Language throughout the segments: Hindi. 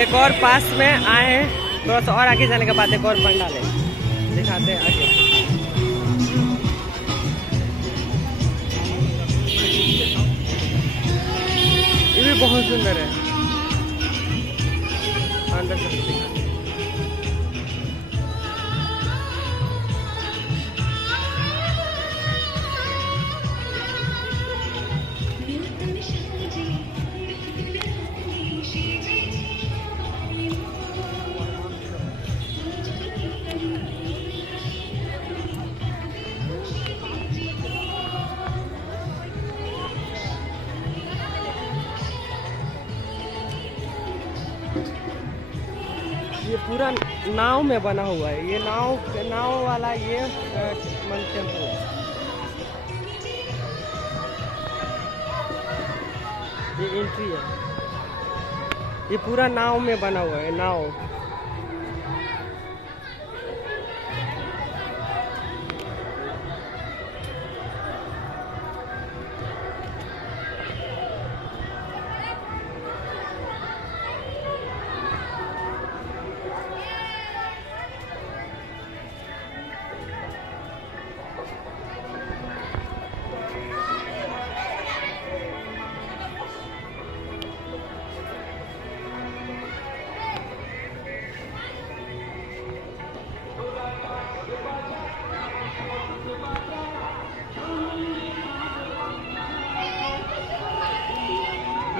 एक और पास में आए हैं, थोड़ा सा और आगे जाने के बाद एक और पंडाल है, दिखाते हैं आगे। ये भी बहुत सुंदर है, अंदर से दिखाते हैं। ये पूरा नाव में बना हुआ है, ये नाव वाला ये मन टेम्पल है। ये एंट्री है, ये पूरा नाव में बना हुआ है, नाव।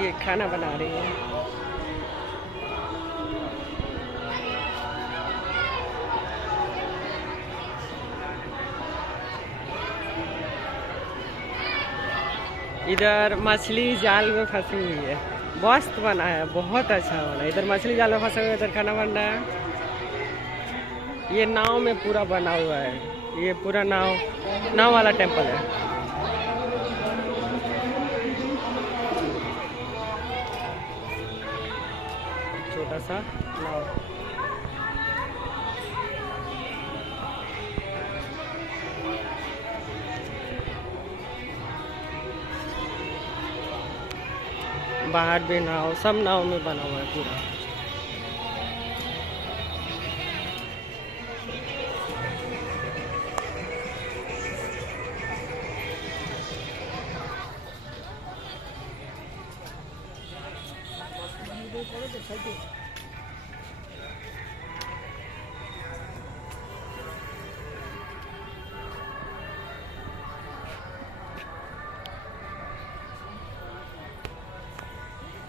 ये खाना बना रही है। इधर मछली जाल में फंसी हुई है, मस्त बना है, बहुत अच्छा बना है। इधर मछली जाल में फंसे हुए, इधर खाना बन रहा है। ये नाव में पूरा बना हुआ है, ये पूरा नाव वाला टेम्पल है। छोटा सा नाव। बाहर भी नाव, सब नाव में बना हुआ है पूरा।